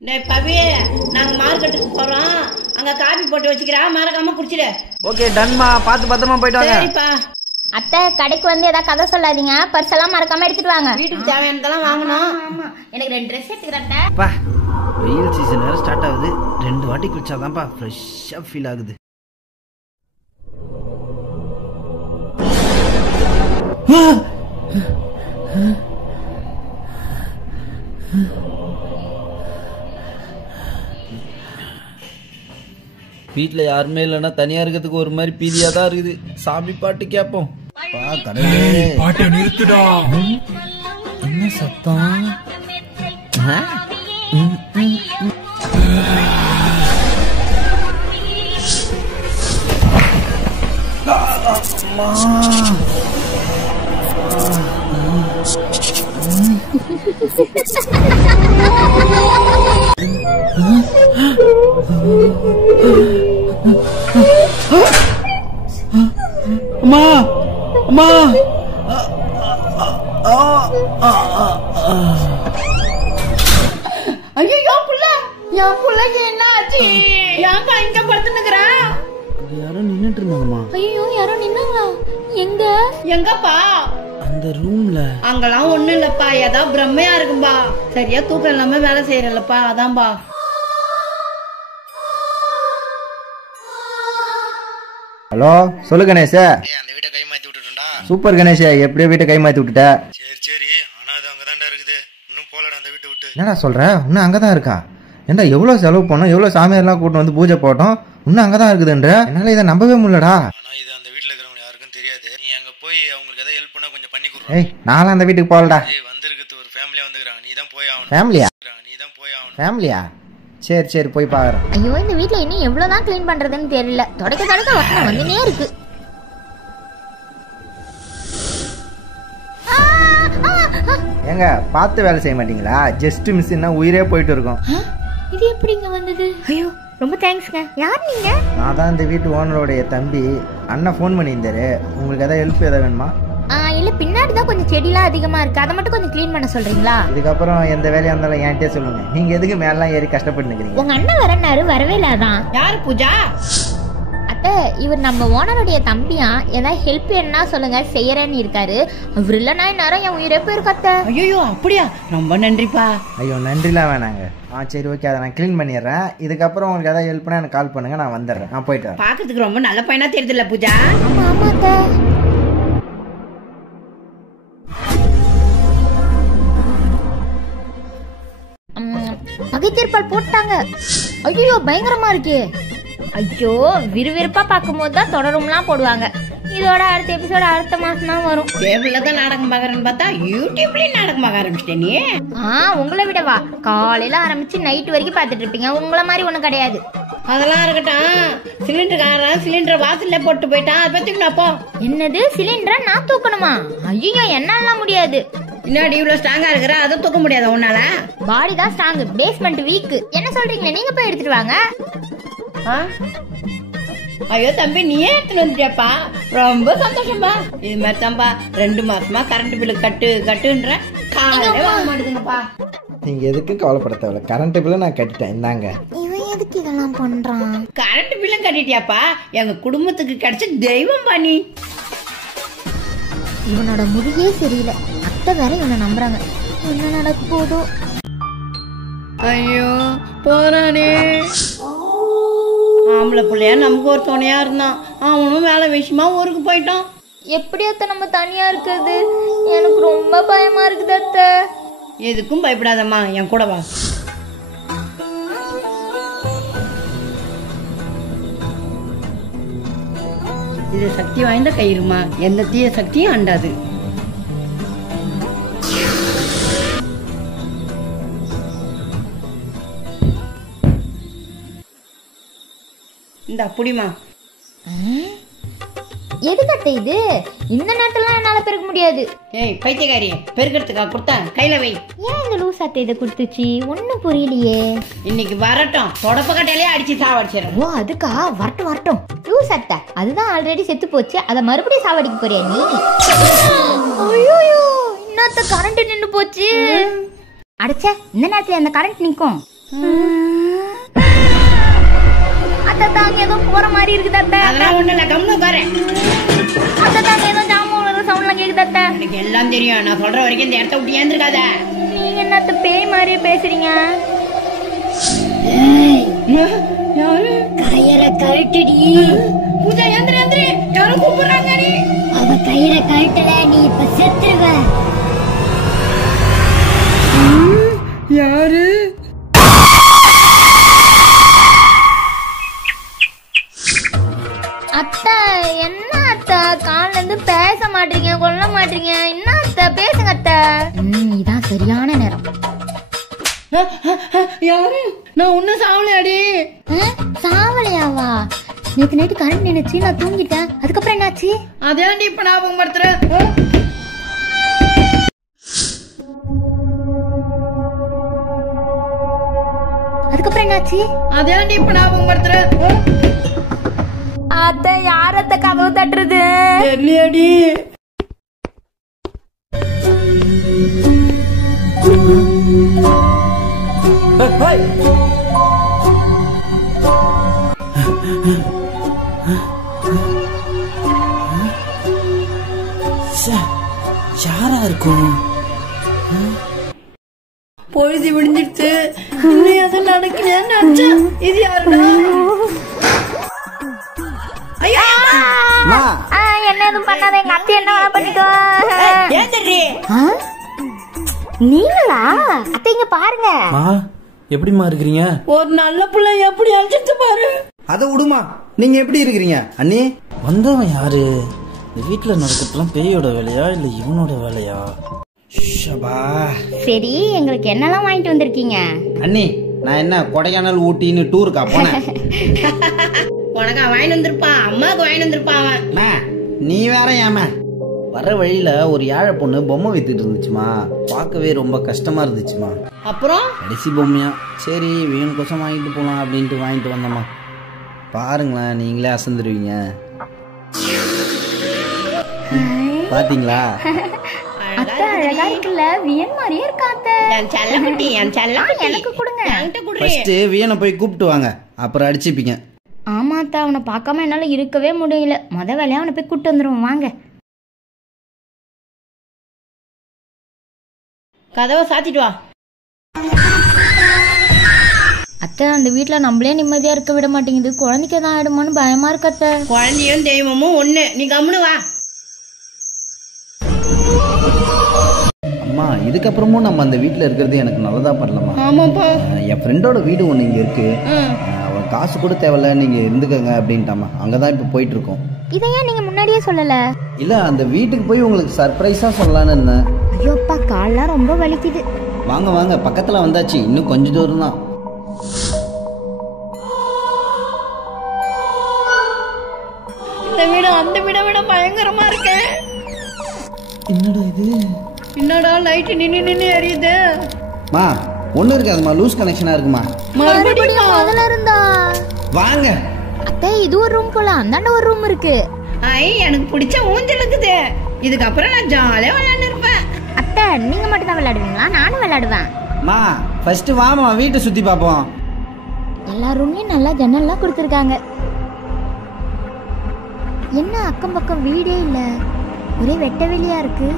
பவி, நாங்க மார்க்கெட்டுக்கு போறோம். அங்க காபி போட்டு வச்சுக்கிறா, மறக்காம குடிச்சிடு. ஓகே டன்மா, பாத்து பத்திரமா போயிட்டு வாங்க. சரிப்பா. அத்தை, கடைக்கு வந்து ஏதாவது கதை சொல்லாதீங்க, பர்ஸ் எல்லாம் மறக்காம எடுத்துட்டு வாங்க. வீட்டுக்கு தேவையானதெல்லாம் வாங்கணும். ஆமா, எனக்கு 2 ட்ரெஸ் எடுத்துக்கிறேன். பா, வெயில் சீசன் வேற ஸ்டார்ட் ஆகுது. 2 வாட்டி குடிச்சாதான்ப்பா ஃப்ரெஷ்ஷா ஃபீல் ஆகுது. வீட்டுல யாருமே இல்லைன்னா தனியா இருக்கிறதுக்கு ஒரு மாதிரி பீதியா தான் இருக்குது. சாமி பாட்டு கேட்போம். பாட்டை நிறுத்துடா. என்ன சத்தம்? அம்மா அம்மா, ஐயோ புள்ள, என் புள்ளைக்கு என்ன ஆச்சு? ஏன்பா இங்க படுத்துனுக்குறா? யாரோ நின்னுட்டு இருந்தாங்கம்மா. ஐயோ, யாரோ நின்னாங்களா? எங்க? எங்கப்பா? அந்த ரூம்ல. அங்கெல்லாம் ஒண்ணும் இல்லப்பா, ஏதோ பிரம்மையா இருக்கும்பா. சரியா தூக்கம் இல்லாம வேலை செய்யறல்லப்பா, அதான்பா. ஹலோ, சொல்லு கணேஷ. அந்த வீட்டை கை மாத்தி விட்டுட்டா. சூப்பர் கணேஷ, எப்படியோ வீட்டை கை மாத்தி விட்டுட்ட. சரி, ஆனா அது அங்கதான்டா இருக்குது. இன்னும் போலடா அந்த வீட்டை விட்டு. என்னடா சொல்ற? இன்னும் அங்கதான் இருக்கா? ஏன்டா எவ்வளவு செலவு பண்ணோம், எவ்வளவு சாமியார்லாம் கூட்டு வந்து பூஜை போட்டோம், இன்னும் அங்கதான் இருக்குதுன்ற. என்னால இதை நம்பவே முடியலடா. ஆனா இது அந்த வீட்டுல இருக்கிறவங்க யாருக்கும் தெரியாது. நீ அங்க போய் அவங்களுக்கு ஏதாவது ஹெல்ப் பண்ணா கொஞ்சம் பண்ணி கொடுறா. ஏய், நானும் அந்த வீட்டுக்கு போகலடா. வந்திருக்கிறது ஒரு ஃபேமிலியா வந்துக்கிறாங்க. நீ தான் போய் ஆகணும். ஃபேமிலியா? நீ தான் போய் ஆகணும். ஃபேமிலியா? சரி சரி, போய் பாக்குறேன். ஐயோ, இந்த வீட்ல இன்னும் எவ்வளவுதான் கிளீன் பண்றதுன்னு தெரியல. தொடக்க வாசனை வந்துனே இருக்கு. ஏங்க, பார்த்து வேலை செய்ய மாட்டீங்களா? ஜஸ்ட் மிஸ்னா உயிரே போயிட்டு இருக்கோம். இது எப்படி இங்க வந்தது? ஐயோ, ரொம்ப தேங்க்ஸ்ங்க. யார் நீங்க? நான் தான் இந்த வீட்டு ஓனரோடைய தம்பி. அண்ணன் ஃபோன் பண்ணியிருந்தாரு. உங்களுக்கு ஏதாவது ஹெல்ப் ஏதாவது வேணுமா? இல்ல, பின்னாடி தான் கொஞ்சம் செடிலாம் அதிகமா இருக்கு, அதை மட்டும் கொஞ்சம் கிளீன் பண்ண சொல்றீங்களா? இதுக்கப்புறம் எந்த வேலையா இருந்தாலும் என்கிட்டே சொல்லுங்க. நீங்க எதுக்கு மேலாம் ஏறி கஷ்டப்பட்டு நிக்கிறீங்க? உங்க அண்ணன் வரனாரு, வரவே இல்லாதான். யாரு பூஜா? அத்தை, இவர் நம்ம ஓனருடைய தம்பியா. ஏதாவது ஹெல்ப் வேணும்னா சொல்லுங்க, செய்யறேன்னு இருக்காரு. அவர் இல்லைன்னா நேரம் என் உயிரே போயிருக்கத்த. ஐயோ அப்படியா? ரொம்ப நன்றிப்பா. ஐயோ, நன்றிலாம் வேணாங்க. சரி ஓகே, அதை நான் க்ளீன் பண்ணிடுறேன். இதுக்கப்புறம் உங்களுக்கு ஏதாவது ஹெல்ப் பண்ணா எனக்கு கால் பண்ணுங்க, நான் வந்துடுறேன். நான் போயிட்டு வரேன். பாக்கிறதுக்கு ரொம்ப நல்ல பையனா தெரியுதுல்ல பூஜா? ஆமா ஆமா அத்தை. பகைத்தீர்ப்பால் போட்டாங்க. ஐயோ, பயங்கரமா இருக்கே. ஐயோ, விறுவிறுப்பா பார்க்கும்போது தான் தொடரும்லாம் போடுவாங்க. இதோட அடுத்த எபிசோட அடுத்த மாசம் தான் வரும். டேபிள்ல தான் நாடகம் பாக்குறேன்னு பார்த்தா யூடியூப்லயும் நாடகம் பார்க்க ஆரம்பிச்சிட்டேன் நீ. உங்களை விடவா? காலையில ஆரம்பிச்சு நைட் வரைக்கும் பாத்துட்டு இருப்பீங்க. உங்களை மாதிரி ஒண்ணும் கிடையாது. அதெல்லாம் இருக்கட்டும். சிலிண்டர்காரன் சிலிண்டர் வாசல்ல போட்டு போயிட்டான், அதை பத்திக்கணும். அப்போ என்னது? சிலிண்டரை நான் தூக்கணுமா? ஐயோ, என்னாலாம் முடியாது. பின்னாடி இவ்வளவு ஸ்ட்ராங்கா இருக்கிற, அதை தூக்க முடியாத உன்னால? பாடி தான் ஸ்ட்ராங், பேஸ்மெண்ட் வீக். என்ன சொல்றீங்க? நீங்க போய் எடுத்துட்டு வாங்க. ஐயோ தம்பி, நீயே எடுத்துட்டு வந்துட்டியாப்பா, ரொம்ப சந்தோஷம்பா. இது மாதிரி தான்ப்பா 2 மாசமா கரண்ட் பில்லு கட்டுன்ற காலையில வாங்க மாட்டேங்குங்கப்பா. நீங்க எதுக்கு கவலைப்பட தேவையில்ல. கரண்ட் பில்ல நான் கட்டிட்டேன். இந்தாங்க. இவன் எதுக்கு இதெல்லாம் பண்றான்? கரண்ட் பில்லும் கட்டிட்டியாப்பா? எங்க குடும்பத்துக்கு கிடைச்ச தெய்வம் பாணி. இவனோட முடியே சரியில்லை. அத்தை வேற இவனை நம்புறாங்க. என்ன நடக்க போதோ? ஐயோ போறானே. ஆம்பளை பிள்ளையா நமக்கு ஒரு துணையா இருந்தான், அவனும் வேலை விஷயமா ஊருக்கு போயிட்டான். எப்படி அத்தை நம்ம தனியா இருக்குது? எனக்கு ரொம்ப பயமா இருக்குது அத்தை. எதுக்கும் பயப்படாதம்மா, என் கூட வா. இது சக்தி வாய்ந்த கயிறுமா, எந்த தீய சக்தியும் அண்டாது. இந்த அப்படிமா. எதுக்கு அத்தை இது? இந்த நேரத்துல என்னால பெருக்க முடியாது. ஏய் பைத்தியக்காரி, பெருக்கிறதுக்கா கொடுத்தா? கையில வை. ஏன் இந்த லூஸ் அத்தை இதை கொடுத்துச்சு? ஒன்னும் புரியலையே. இன்னைக்கு வரட்டும், தொடப்ப கட்டையிலே அடிச்சு சாவடிச்சிடறேன். ஓ, அதுக்கா? வரட்டும் வரட்டும். லூஸ் அத்தை அதுதான் ஆல்ரெடி செத்து போச்சு, அதை மறுபடியும் சாவடிக்க போறியா நீ? ஐயோ, இன்னத்த கரண்ட் நின்னு போச்சு. அடச்சே, இந்த நேரத்துல அந்த கரண்ட் நிக்கும். அத்தை தாங்க ஏதோ போற மாதிரி இருக்குது அத்தை. அதெல்லாம் ஒண்ணு இல்ல, கம்னு உட்காரு. அத்தை தாங்க ஏதோ ஜாமான் சவுண்ட்லாம் கேக்குது அத்தை. எனக்கு எல்லாம் தெரியும், நான் சொல்ற வரைக்கும் இந்த இடத்த விட்டு ஏந்திருக்காத. நீங்க என்னத்த பேய் மாதிரியே பேசுறீங்க? யாரு? கயிறை கழட்டுடி. பூஜா ஏந்திரி ஏந்திரி, யாரும் கூப்பிடுறாங்க. நீ அவ கயிறை கழட்டல, நீ இப்ப செத்துருவ. யாரு? அத்தை என்ன அத்தை காலைல இருந்து பேச மாட்டீங்க, கொல்ல மாட்டீங்க. என்ன அத்தை பேசுங்க அத்தை. இதான் சரியான நேரம். யாரு? நான் ஒன்னும் சாவலையாடி. சாவலையாவா? நேத்து நைட்டு கரண்ட் நினைச்சு நான் தூங்கிட்டேன். அதுக்கப்புறம் என்னாச்சு? அதாண்டி இப்ப ஞாபகம் படுத்துற. அதுக்கப்புறம் என்னாச்சு? அதாண்டி இப்ப ஞாபகம் படுத்துற. அத்தை யார் அத்தை கதவு தட்டுறது? தெரியலடி. யாரா இருக்கும்? பொழுது விடிஞ்சிடுச்சு, இன்னும் எதுவும் நடக்கலையான்னு நினைச்சேன். இது யாருடா? ஐயா என்ன எதுவும் பண்ணாத, எங்க அத்தை என்ன வேணா பண்ணிக்கோ. ஏந்திரி. நீங்களா? அத்தை இங்க பாருங்க. எப்படிமா இருக்கிறீங்க? ஒரு நல்ல பிள்ளை எப்படி அழைச்சிட்டு பாரு. அதை விடுமா, நீங்க எப்படி இருக்கிறீங்க அண்ணி? வந்தவன் யாரு? இந்த வீட்டுல நடக்கிறதுலாம் பேயோட வேலையா இல்ல இவனோட வேலையா? சரி, எங்களுக்கு என்னெல்லாம் வாங்கிட்டு வந்திருக்கீங்க? அண்ணி, நான் என்ன கொடைக்கானல் ஊட்டின்னு டூருக்கா போனேன். உனக்கா வாங்கி வந்திருப்பான், அம்மாவுக்கு வாங்கி வந்திருப்பான் அவன். நீ வேற ஏமா. வர வழியில ஒரு ஏழை பொண்ணு பொம்மை வித்துட்டு இருந்துச்சுமா, பார்க்கவே ரொம்ப கஷ்டமா இருந்துச்சுமா. அப்புறம் கடைசி பொம்மையா, சரி வேணுக்கோசம் வாங்கிட்டு போலாம் அப்படின்ட்டு வாங்கிட்டு வந்தோமா. பாருங்களேன், நீங்களே அசந்துருவீங்க. பாத்தீங்களா? அத்தை அழகா இருக்குல்ல, வியன் மாதிரியே இருக்காத்த. என் செல்லக்குட்டி, என் செல்லக்குட்டி. எனக்கு கொடுங்க. என்கிட்ட கொடு. ஃபர்ஸ்ட் வியனை போய் கூப்பிட்டு வாங்க, அப்புறம் அடிச்சுப்பீங்க. ஆமா அத்தா, அவனை பார்க்காம என்னால இருக்கவே முடியல. முத வேலையா அவனை போய் கூப்பிட்டு வந்துருவோம் வாங்க. கதவை சாத்திட்டு வா. அத்தை அந்த வீட்டுல நம்மளே நிம்மதியா இருக்க விட மாட்டேங்குது. குழந்தைக்கு எதாவது ஆயிடுமான்னு பயமா இருக்கு அத்தை. குழந்தையும் தெய்வமும் ஒண்ணு, நீ கம்முனு வா. அம்மா, இதுக்கப்புறமும் நம்ம அந்த வீட்டில் இருக்கிறது எனக்கு நல்லதா பண்ணலாமா? ஆமாப்பா. என் ஃப்ரெண்டோட வீடு ஒன்று இங்கே இருக்கு. அவன் காசு கூட தேவையில்ல, நீங்கள் இருந்துக்கங்க அப்படின்ட்டாமா. அங்கே தான் இப்போ போயிட்டு இருக்கோம். இதையே நீங்க முன்னாடியே சொல்லல? இல்லை, அந்த வீட்டுக்கு போய் உங்களுக்கு சர்ப்ரைஸாக சொல்லலான்னு இருந்தேன். ஐயோப்பா, கால்லாம் ரொம்ப வலிக்குது. வாங்க வாங்க, பக்கத்தில் வந்தாச்சு, இன்னும் கொஞ்சம் தூரம் தான். இந்த வீடு அந்த வீடை விட பயங்கரமா இருக்கு. என்னடா இது? என்னடா லைட் நின்னு எரியுது? மா, ஒன்றும் இருக்காதுமா, லூஸ் கனெக்ஷனாக இருக்குமா. மறுபடியும் முதல்ல இருந்தா வாங்க. அத்தை இது ஒரு ரூம் போல, அந்தாண்ட ஒரு ரூம் இருக்கு. ஐ, எனக்கு பிடிச்ச ஊஞ்சல் இருக்குது. இதுக்கப்புறம் நான் ஜாலியா விளையாண்டு இருப்பேன். அத்தை நீங்க மட்டும் தான் விளையாடுவீங்களா? நானும் விளையாடுவேன். மா, ஃபர்ஸ்ட் வாமா வீட்டை சுற்றி பார்ப்போம். எல்லா ரூம்லயும் நல்லா ஜன்னல்லாம் கொடுத்துருக்காங்க. என்ன அக்கம் பக்கம் வீடே இல்ல, ஒரே வெட்ட வெளியா இருக்கு.